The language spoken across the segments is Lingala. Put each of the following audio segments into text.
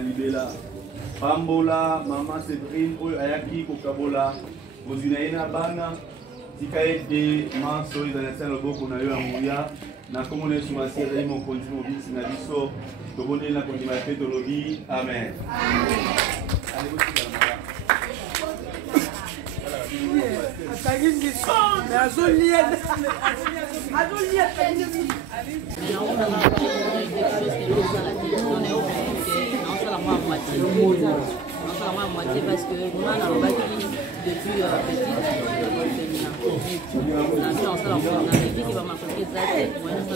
libela. Pambola, Maman Séverine, Ayaki, Kokabola, Bozinaina Bana, Tikaete, Manso, Izanessa Loboko, Nayo Amouya, Nakomone Soumasi, Raymond Kondimo, Bix, Nabiso, Tobone, Nakondima, Pétologie. Amen. Allez, vous à moitié parce que nous on a bâti depuis petit qui va marquer ça moi je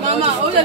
Mama, olha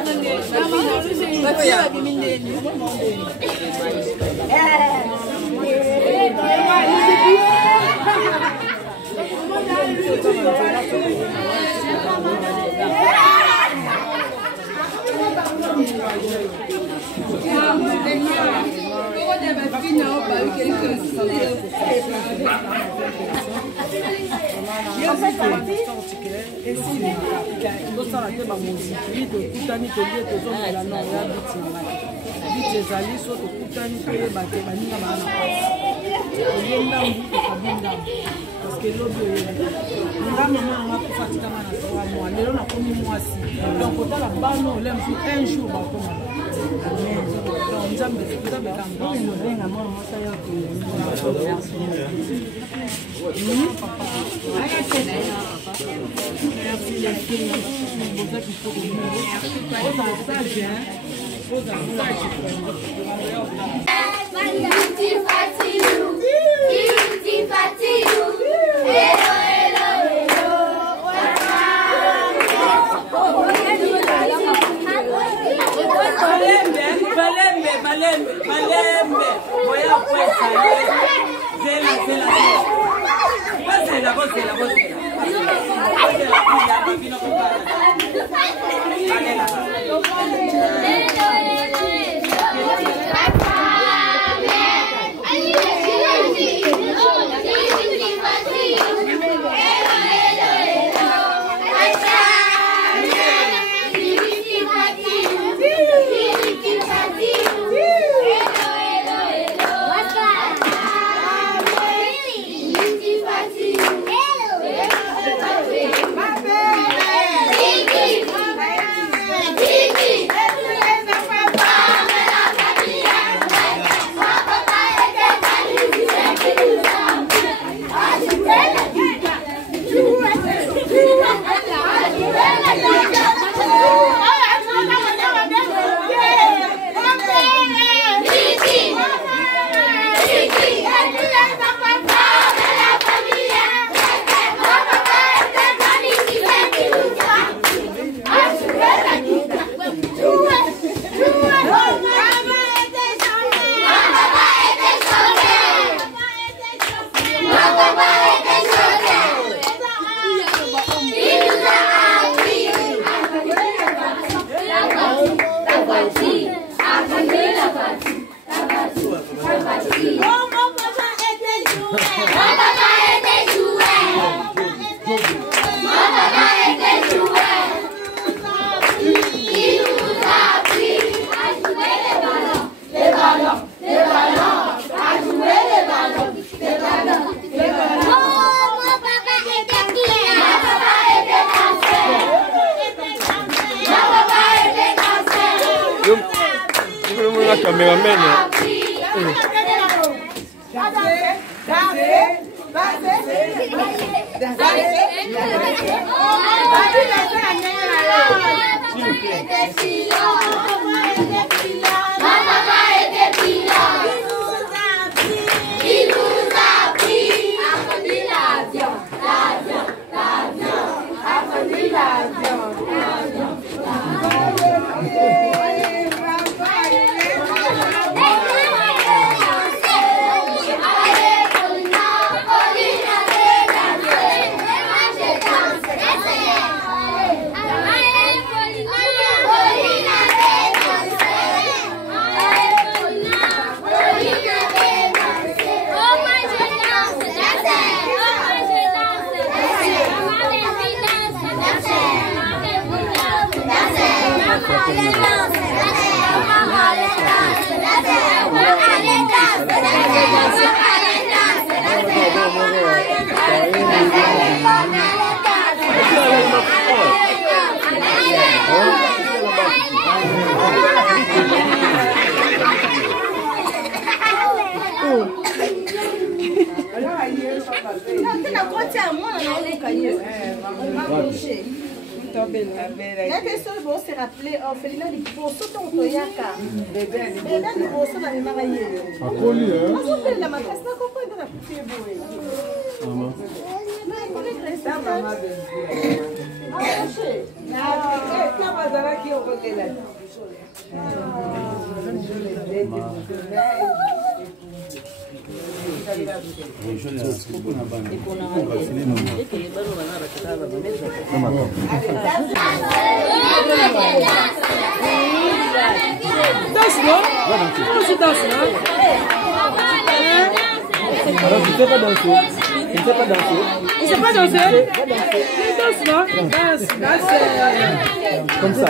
Comme ça.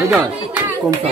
Regarde, comme ça.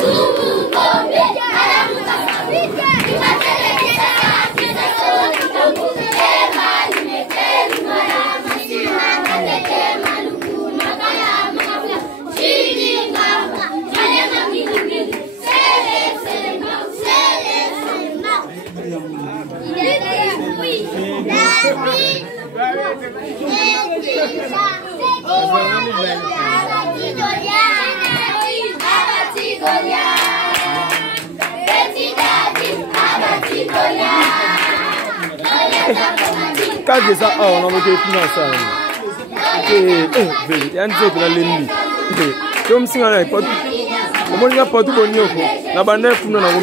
Ooh. Quand c'est ça, on a monté tout dans ça. Il y a une chose qui est l'ennemi. Comme si on a pas tout. On a pas tout bon niveau. La bande est tout dans la roue.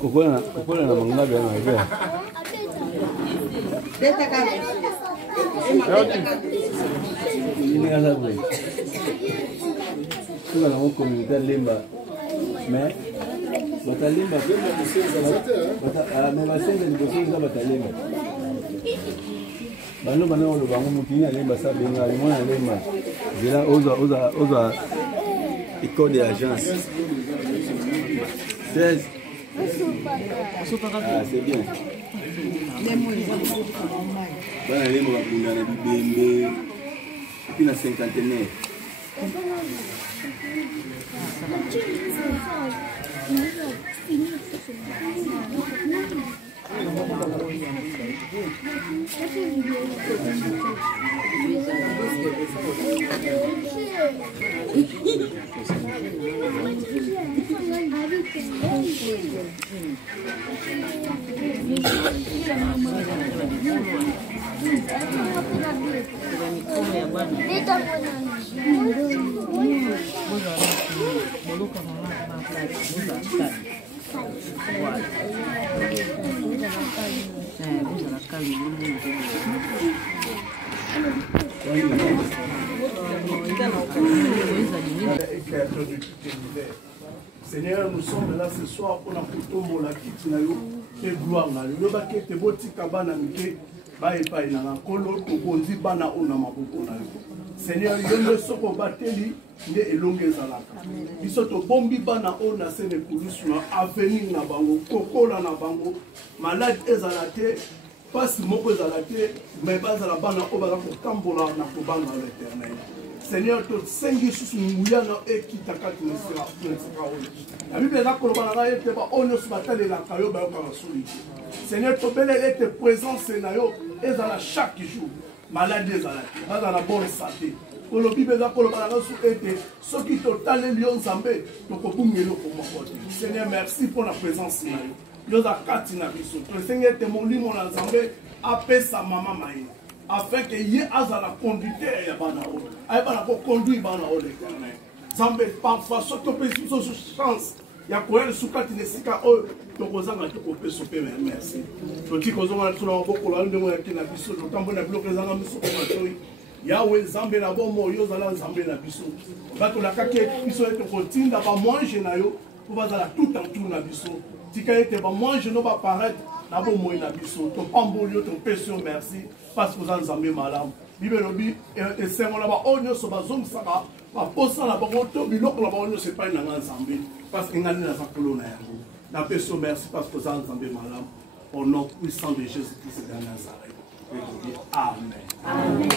Pourquoi on a mangé bien avec communauté limba mais batalimba mais basende liboso eza batalimba bano bana olobango mokili alemba sa benga limona alemba zela oza école de agence 16 c'est bien bana lemba bakunda na bibembe puis na cinquantenaire Seigneur, nous sommes là ce soir pour nous tomber la kitinayo et gloire na le baké te boti kabana mike ba epai na kolo to bonzi bana ona maboko na yo. Seigneur, yonde soko bateli nde elonge zalaka. Biso to bombi bana ona sene kulusu na avenir na bango, kokola na bango, malade ezalate, passe moko ezalate, mais bazala bana obala ko tambola na ko bana l'Éternel. Seigneur, tu sengi susu muyana ekitakati nesira nesira oli. La Bible est là que l'on ete ba ono subatale la kayo ba yoka basuli. Seigneur, tu belle ete présence na yo ezala chaque jour. Malade ezala. Baza la bonne santé. Pour le Bible est là que l'on su ete ce qui totale lion zambé to ko bungelo ko moko. Seigneur, merci pour la présence na yo. Yo za kati na biso. Tu Seigneur te molimo na zambé apesa mama maïna. Afin que y ait la conducteur ya bana o ay bana ko conduire bana o l'Éternel zambe parfois soto pe so chance ya ko el sukati nesika o to kozanga to ko pe so pe merci to ti ko zonga to na boko la ndemo ya kina biso to tambo na bloke zanga biso ko matoi yawe zambe na bomo yo zala zambe na biso bato la kake biso to ko tinda ba manger na yo ko bazala tout en tout na biso tika ete ba manger no ba paraître na bomo na biso to pambolio to peso merci parce que vous en avez malade. Bible lobi et c'est on là-bas on ne se bazong ça va poser la banque to biloko là-bas on ne se pas dans ensemble parce que ngani na sakolo na yango. Na peso merci parce que vous en avez malade. Au nom puissant de Jésus-Christ de Nazareth. Amen. Amen.